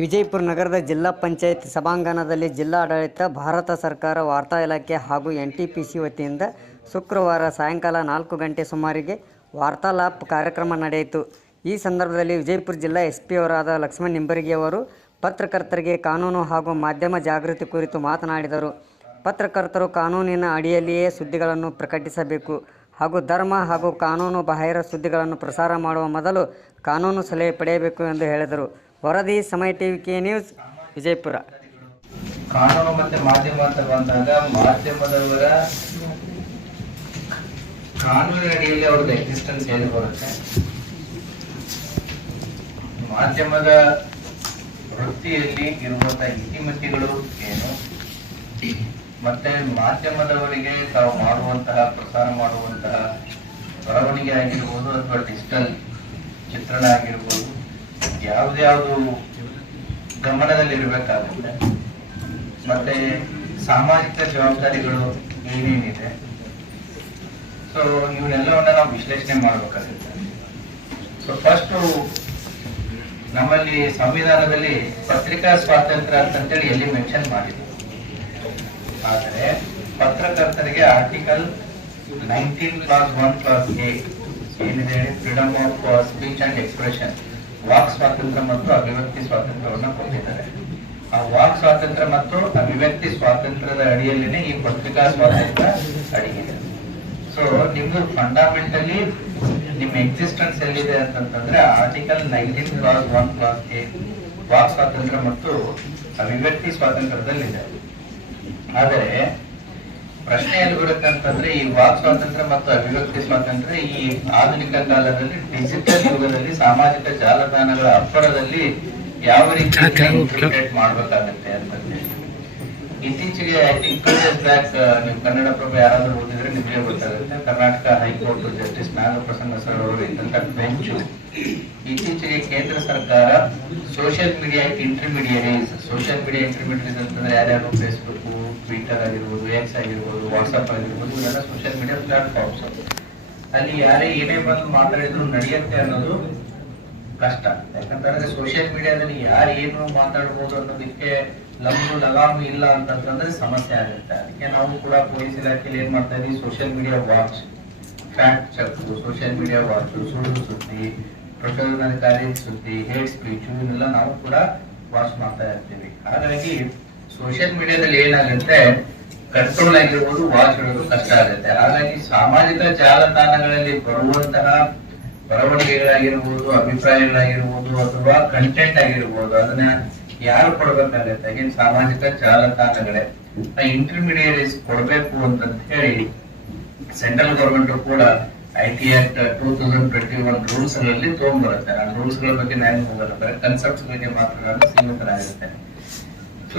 ವಿಜಯಪುರ ನಗರದ ಜಿಲ್ಲಾ ಪಂಚಾಯತ್ ಸಭಾಂಗಣದಲ್ಲಿ ಜಿಲ್ಲಾಡಳಿತ, ಭಾರತ ಸರ್ಕಾರ, ವಾರ್ತಾ ಇಲಾಖೆ ಹಾಗೂ NTPC ವತಿಯಿಂದ ಶುಕ್ರವಾರ ಸಾಯಂಕಾಲ 4 ಗಂಟೆ ಸುಮಾರಿಗೆ ವಾರ್ತಾಲಾಪ ಕಾರ್ಯಕ್ರಮ ನಡೆಯಿತು. ಈ ಸಂದರ್ಭದಲ್ಲಿ ವಿಜಯಪುರ ಜಿಲ್ಲಾ SP ಅವರಾದ ಲಕ್ಷ್ಮಣ್ ನಿಂಬರಗಿ ಅವರು ಪತ್ರಕರ್ತರಿಗೆ ಕಾನೂನು ಹಾಗೂ ಮಾಧ್ಯಮ ಜಾಗೃತಿ ಕುರಿತು ಮಾತನಾಡಿದರು. ಪತ್ರಕರ್ತರು ಕಾನೂನಿನ ಅಡಿಯಲ್ಲಿಯೇ ಸುದ್ದಿಗಳನ್ನು ಪ್ರಕಟಿಸಬೇಕು ಹಾಗೂ ಧರ್ಮ ಹಾಗೂ ಕಾನೂನು ಬಾಹಿರ ಸುದ್ದಿಗಳನ್ನು ಪ್ರಸಾರ ಮಾಡುವ ಮೊದಲು ಕಾನೂನು ಸಲಹೆ ಪಡೆಯಬೇಕು ಎಂದು ಹೇಳಿದರು. ವರದಿ ಸಮಯ TV K ನ್ಯೂಸ್, ವಿಜಯಪುರ. ಕಾನೂನು ಮತ್ತೆ ಮಾಧ್ಯಮ ಅಂತ ಬಂದಾಗ ಮಾಧ್ಯಮದವರ ಕಾನೂನಿನ ಅಡಿಯಲ್ಲಿ ಅವ್ರದ್ದು ಎಕ್ಸಿಸ್ಟೆನ್ಸ್ ಏನು ಬರುತ್ತೆ, ಮಾಧ್ಯಮದ ವೃತ್ತಿಯಲ್ಲಿ ಇರುವಂತಹ ಇತಿಮಿತಿಗಳು ಏನು, ಮತ್ತೆ ಮಾಧ್ಯಮದವರಿಗೆ ತಾವು ಮಾಡುವಂತಹ ಪ್ರಸಾರ ಮಾಡುವಂತಹ ಬರವಣಿಗೆ ಆಗಿರ್ಬೋದು ಅಥವಾ ಡಿಜಿಟಲ್ ಚಿತ್ರಣ ಆಗಿರ್ಬೋದು ಯಾವ್ದು ಗಮನದಲ್ಲಿರ್ಬೇಕಾಗುತ್ತೆ, ಮತ್ತೆ ಸಾಮಾಜಿಕ ಜವಾಬ್ದಾರಿಗಳು ಏನೇನಿದೆ, ಸೊ ಇವನ್ನೆಲ್ಲವನ್ನ ನಾವು ವಿಶ್ಲೇಷಣೆ ಮಾಡಬೇಕಾಗುತ್ತೆ. ಸೊ ಫಸ್ಟ್ ನಮ್ಮಲ್ಲಿ ಸಂವಿಧಾನದಲ್ಲಿ ಪತ್ರಿಕಾ ಸ್ವಾತಂತ್ರ್ಯ ಅಂತೇಳಿ ಎಲ್ಲಿ ಮೆನ್ಷನ್ ಮಾಡಿದೆ, ಆದರೆ ಪತ್ರಕರ್ತರಿಗೆ ಆರ್ಟಿಕಲ್ 19(1)(a) ಏನಿದೆ, freedom of speech and expression, walk ಸ್ವಾತಂತ್ರ್ಯ ಮತ್ತು ಅಭಿವ್ಯಕ್ತಿ ಸ್ವಾತಂತ್ರ್ಯವನ್ನು ಕೊಟ್ಟಿದ್ದಾರೆ. ಆ ವಾಕ್ ಸ್ವಾತಂತ್ರ್ಯ ಮತ್ತು ಅಭಿವ್ಯಕ್ತಿ ಸ್ವಾತಂತ್ರ್ಯದ ಅಡಿಯಲ್ಲಿನೇ ಈ ಪತ್ರಿಕಾ ಸ್ವಾತಂತ್ರ್ಯ ಅಡಿಯಿದೆ. ಸೊ ನಿಮ್ದು ಫಂಡಮೆಂಟಲಿ ನಿಮ್ಮ ಎಕ್ಸಿಸ್ಟೆನ್ಸ್ ಎಲ್ಲಿದೆ ಅಂತಂದ್ರೆ ಆರ್ಟಿಕಲ್ 19(1)(a) ವಾಕ್ ಸ್ವಾತಂತ್ರ್ಯ ಮತ್ತು ಅಭಿವ್ಯಕ್ತಿ ಸ್ವಾತಂತ್ರ್ಯದಲ್ಲಿದೆ. ಆದರೆ ಪ್ರಶ್ನೆ ಎಲ್ಲಿ ಬರುತ್ತೆ ಅಂತಂದ್ರೆ, ಈ ವಾಕ್ ಸ್ವಾತಂತ್ರ್ಯ ಮತ್ತು ಅಭಿವ್ಯಕ್ತಿ ಸ್ವಾತಂತ್ರ್ಯ ಈ ಆಧುನಿಕ ಕಾಲದಲ್ಲಿ ಡಿಜಿಟಲ್ ಯುಗದಲ್ಲಿ ಸಾಮಾಜಿಕ ಜಾಲತಾಣಗಳ ಅಬ್ಬರದಲ್ಲಿ ಯಾವ ರೀತಿ ಇಂಟರ್ಪ್ರಿಟೇಟ್ ಮಾಡ್ಬೇಕಾಗತ್ತೆ ಅಂತಂದ್ರೆ, ಇತ್ತೀಚೆಗೆ ಐ ಥಿಂಕ್ 2 days ಬ್ಯಾಕ್ ನೀವು ಕನ್ನಡಪ್ರಭ ಯಾರಾದ್ರೂ ಓದಿದ್ರೆ ನಿಮಗೆ ಗೊತ್ತಾಗುತ್ತೆ, Karnataka high court justice Nagaprasanna sir ಅವರು ಇದ್ದಂತ ಬೆಂಚು ಇತ್ತೀಚೆಗೆ ಕೇಂದ್ರ ಸರ್ಕಾರ ಸೋಷಿಯಲ್ ಮೀಡಿಯಾ ಇಂಟರ್ಮೀಡಿಯರೀಸ್ ಅಂತಂದ್ರೆ ಯಾರ್ಯಾರು ಫೇಸ್ಬುಕ್, ಟ್ವಿಟರ್ ಆಗಿರ್ಬೋದು, ಎಕ್ಸ್ ಆಗಿರ್ಬೋದು, ವಾಟ್ಸ್ಆಪ್ ಆಗಿರ್ಬೋದು, ಇವೆಲ್ಲ ಸೋಷಿಯಲ್ ಮೀಡಿಯಾ ಪ್ಲಾಟ್ಫಾರ್ಮ್ಸ್. ಅಲ್ಲಿ ಯಾರೇ ಏನೇ ಬಂದು ಮಾತಾಡಿದ್ರು ನಡೆಯುತ್ತೆ ಅನ್ನೋದು ಕಷ್ಟ. ಯಾಕಂತಂದ್ರೆ ಸೋಷಿಯಲ್ ಮೀಡಿಯಾದಲ್ಲಿ ಯಾರು ಏನು ಮಾತಾಡ್ಬೋದು ಅನ್ನೋದಕ್ಕೆ ಲಗಾಮು ಇಲ್ಲ ಅಂತಂದ್ರೆ ಸಮಸ್ಯೆ ಆಗುತ್ತೆ. ಅದಕ್ಕೆ ನಾವು ಕೂಡ ಪೊಲೀಸ್ ಇಲಾಖೆಯಲ್ಲಿ ಏನ್ ಮಾಡ್ತಾ ಇದೀವಿ, social media watch, fact check, social media watch, ಸುಳ್ಳು ಸುದ್ದಿ, ಪ್ರಚೋದನಕಾರಿ ಸುದ್ದಿ, ಹೇಟ್ ಸ್ಪೀಚ್, ಇವನ್ನೆಲ್ಲ ನಾವು ಕೂಡ ವಾಚ್ ಮಾಡ್ತಾ ಇರ್ತೀವಿ. ಹಾಗಾಗಿ ಸೋಷಿಯಲ್ ಮೀಡಿಯಾದಲ್ಲಿ ಏನಾಗುತ್ತೆ, ಕಂಟ್ರೋಲ್ ಆಗಿರ್ಬೋದು, ವಾಚ್ ಇಡೋದು ಕಷ್ಟ ಆಗುತ್ತೆ. ಹಾಗಾಗಿ ಸಾಮಾಜಿಕ ಜಾಲತಾಣಗಳಲ್ಲಿ ಬರುವಂತಹ ಬರವಣಿಗೆಗಳಾಗಿರ್ಬೋದು, ಅಭಿಪ್ರಾಯಗಳಾಗಿರ್ಬೋದು, ಅಥವಾ ಕಂಟೆಂಟ್ ಆಗಿರ್ಬೋದು, ಅದನ್ನ ಯಾರು ಕೊಡ್ಬೇಕಾಗತ್ತೆ, ಈಗ ಸಾಮಾಜಿಕ ಜಾಲತಾಣಗಳೇ ಇಂಟರ್ಮೀಡಿಯರೀಸ್ ಕೊಡ್ಬೇಕು ಅಂತ ಹೇಳಿ ಸೆಂಟ್ರಲ್ ಗವರ್ಮೆಂಟ್ ಕೂಡ IT Act 2021 ರೂಲ್ಸ್ ಗಳಲ್ಲಿ ತಗೊಂಡ್ಬರುತ್ತೆ. ನಾನು ರೂಲ್ಸ್ ಗಳ ಬಗ್ಗೆ ನಾನು ಹೋಗಲ್ಲ, ಕನ್ಸೆಪ್ಟ್ಸ್ ಬಗ್ಗೆ ಮಾತ್ರ ನಾನು ಸೀಮಿತರಾಗಿರ್ತೇನೆ. ಸೊ